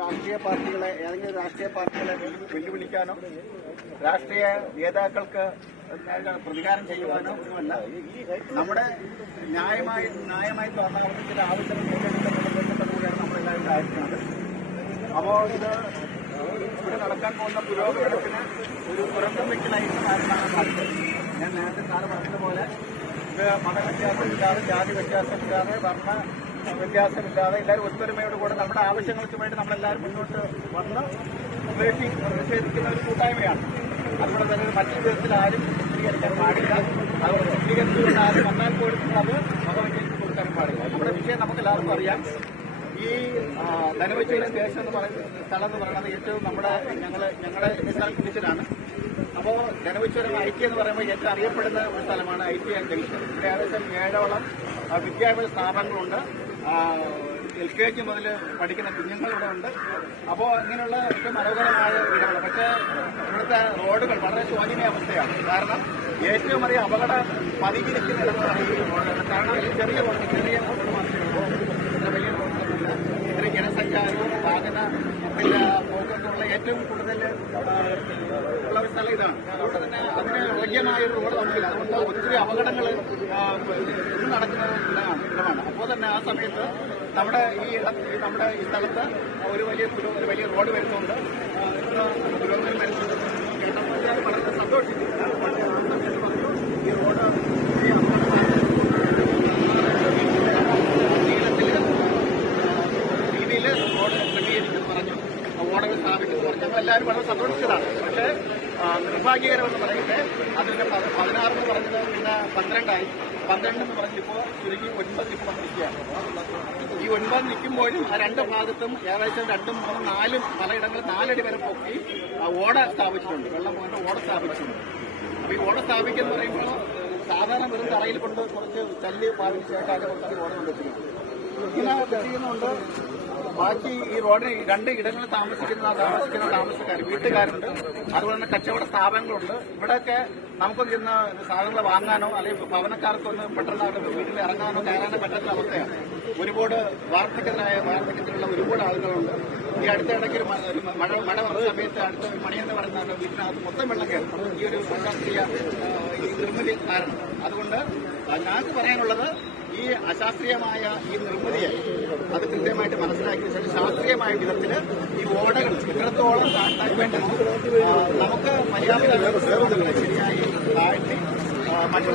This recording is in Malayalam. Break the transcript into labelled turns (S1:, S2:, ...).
S1: രാഷ്ട്രീയ പാർട്ടികളെ ഏതെങ്കിലും രാഷ്ട്രീയ പാർട്ടികളെ വെല്ലുവിളിക്കാനോ രാഷ്ട്രീയ നേതാക്കൾക്ക് പ്രതികാരം ചെയ്യുവാനോ ഒന്നുമല്ല. നമ്മുടെ ന്യായമായി ന്യായമായി തോന്നാവുന്ന ചില ആവശ്യങ്ങൾ ഏറ്റെടുക്കപ്പെടുന്നതിലൂടെയാണ് നമ്മളെല്ലാവരും ആയിരിക്കുന്നത് അപ്പോൾ ഇത് ഇവിടെ നടക്കാൻ പോകുന്ന പുരോഗമനത്തിന് ഒരു തുറക്കം വെക്കലായിട്ട് ആരെന്നാണ് കാര്യമാണ് ഞാൻ നേരത്തെ സാറ് പറഞ്ഞതുപോലെ ഇത് മതവ്യത്യാസമില്ലാതെ ജാതി വ്യത്യാസമില്ലാതെ വർണ വ്യത്യാസമില്ലാതെ എല്ലാവരും ഒത്തൊരുമയോട് കൂടെ നമ്മുടെ ആവശ്യങ്ങൾക്ക് വേണ്ടി നമ്മളെല്ലാവരും മുന്നോട്ട് വന്ന് ഉപേക്ഷി പ്രതിഷേധിക്കുന്ന ഒരു കൂട്ടായ്മയാണ്. അതുപോലെ തന്നെ മറ്റു വിധത്തിൽ ആരും ചിത്രീകരിക്കാൻ പാടില്ല. അത് ചിത്രീകരിച്ചുകൊണ്ട് ആരും വന്നാൽ പോലും അത് മതവ്യക്തിക്ക് കൊടുക്കാൻ പാടില്ല. നമ്മുടെ വിഷയം നമുക്ക് എല്ലാവർക്കും അറിയാം. ഈ ധനവച്ചയിലും ദേശം എന്ന് പറയുന്ന സ്ഥലം എന്ന് പറയുന്നത് ഏറ്റവും നമ്മുടെ ഞങ്ങൾ ഞങ്ങളുടെ സ്ഥലം കുടിച്ചിട്ടാണ് അപ്പോൾ ധനവച്ചരം ടി എന്ന് പറയുമ്പോൾ ഏറ്റവും അറിയപ്പെടുന്ന ഒരു സ്ഥലമാണ് ഐ ടി ആൻഡ് ജംഗ്ഷൻ ഇവിടെ ഏകദേശം ഏഴോളം വിദ്യാഭ്യാസ സ്ഥാപനങ്ങളുണ്ട്. എൽ കെ ജി മുതൽ പഠിക്കുന്ന കുഞ്ഞുങ്ങൾ ഇവിടെ ഉണ്ട്. അപ്പോൾ ഇങ്ങനെയുള്ള ഏറ്റവും മനോഹരമായ വീടുകൾ പക്ഷേ ഇവിടുത്തെ റോഡുകൾ വളരെ ശോചനീയ അവസ്ഥയാണ്. കാരണം ഏറ്റവും അധികം അപകട പതിഞ്ഞിരിക്കുന്ന ഇടങ്ങളാണ് റോഡുകൾ. കാരണം ചെറിയ റോഡ് ചെറിയ റോഡ് മാത്രമേ ഉള്ളൂ. വലിയ റോഡൊന്നുമില്ല ഇത്ര ജനസഞ്ചാരവും വാഹന പിന്നെ പോക്കൊക്കെയുള്ള ഏറ്റവും കൂടുതൽ ഉള്ള ഒരു സ്ഥലം ഇതാണ്. അതുകൊണ്ട് അതിന് യോഗ്യമായ ഒരു റോഡ് നമുക്കില്ല. അതുകൊണ്ട് ഒത്തിരി അപകടങ്ങൾ ഇത് നടക്കുന്ന ഇടമാണ്. അപ്പോൾ തന്നെ ആ സമയത്ത് നമ്മുടെ ഈ ഇട നമ്മുടെ ഈ സ്ഥലത്ത് ഒരു വലിയ ഒരു വലിയ റോഡ് വരുന്നുണ്ട് കേട്ടപ്പോൾ ഞാൻ വളരെ സന്തോഷിച്ചു പക്ഷേ ആ സമയത്ത് പറഞ്ഞു ഈ റോഡ് ഈ നീളത്തിൽ രീതിയിൽ റോഡ് ക്രമീകരിക്കുന്നു പറഞ്ഞു ഓടകൾ സ്ഥാപിക്കുന്നു എല്ലാവരും വളരെ സന്തോഷിച്ചതാണ്. പക്ഷേ നിർഭാഗ്യകരമെന്ന് പറയട്ടെ അതിന്റെ പതിനാറ് എന്ന് പറഞ്ഞത് പിന്നെ പന്ത്രണ്ടായി. പന്ത്രണ്ട് എന്ന് പറഞ്ഞിപ്പോ ചുരുങ്ങി ഒൻപത് ഇപ്പോൾ നിൽക്കുകയാണ് ഈ ഒൻപത് നിൽക്കുമ്പോഴും ആ രണ്ട് ഭാഗത്തും ഏകദേശം രണ്ടും മൂന്നും നാലും പലയിടങ്ങളിൽ നാലടി വരെ പൊക്കി ഓട സ്ഥാപിച്ചിട്ടുണ്ട്. വെള്ളം പോകേണ്ട ഓട സ്ഥാപിച്ചിട്ടുണ്ട്. അപ്പോൾ ഈ ഓട സ്ഥാപിക്കുന്ന പറയുമ്പോൾ സാധാരണ വെറും തറയിൽ കൊണ്ട് കുറച്ച് ചല്ല് പാവിന് കുറച്ച് ഓട കൊണ്ടെത്തിക്കും ഇങ്ങനെ ചെയ്യുന്നുണ്ട് ബാക്കി ഈ റോഡിന് രണ്ട് ഇടങ്ങളിൽ താമസിക്കുന്ന താമസിക്കുന്ന താമസക്കാർ വീട്ടുകാരുണ്ട്. അതുപോലെ തന്നെ കച്ചവട സ്ഥാപനങ്ങളുണ്ട്. ഇവിടെയൊക്കെ നമുക്കൊന്ന് ചെന്ന് സാധനങ്ങൾ വാങ്ങാനോ അല്ലെങ്കിൽ ഭവനക്കാർക്കൊന്ന് പെട്ടെന്ന് അവരുടെ വീട്ടിൽ ഇറങ്ങാനോ കയറാനോ പറ്റാത്ത അവസ്ഥയാണ്. ഒരുപാട് വാർദ്ധക്യത്തിനായ വാർദ്ധക്യത്തിലുള്ള ഒരുപാട് ആളുകളുണ്ട്. ഈ അടുത്ത ഇടയ്ക്ക് മഴ മഴ വന്ന സമയത്ത് അടുത്ത ഒരു മണിയെന്ന് പറയുന്ന വീട്ടിനകത്ത് മൊത്തം വെള്ളം കയറും. ഈ ഒരു അശാസ്ത്രീയ ഈ നിർമ്മിതി കാരണം. അതുകൊണ്ട് ഞങ്ങൾക്ക് പറയാനുള്ളത് ഈ അശാസ്ത്രീയമായ ഈ നിർമ്മിതിയെ മനസ്സിലാക്കിയ ശാസ്ത്രീയമായ വിധത്തിൽ ഈ ഓടകൾ എത്രത്തോളം വേണ്ടത് നമുക്ക് മര്യാദ ശരിയായി താഴ്ത്തി മറ്റുള്ള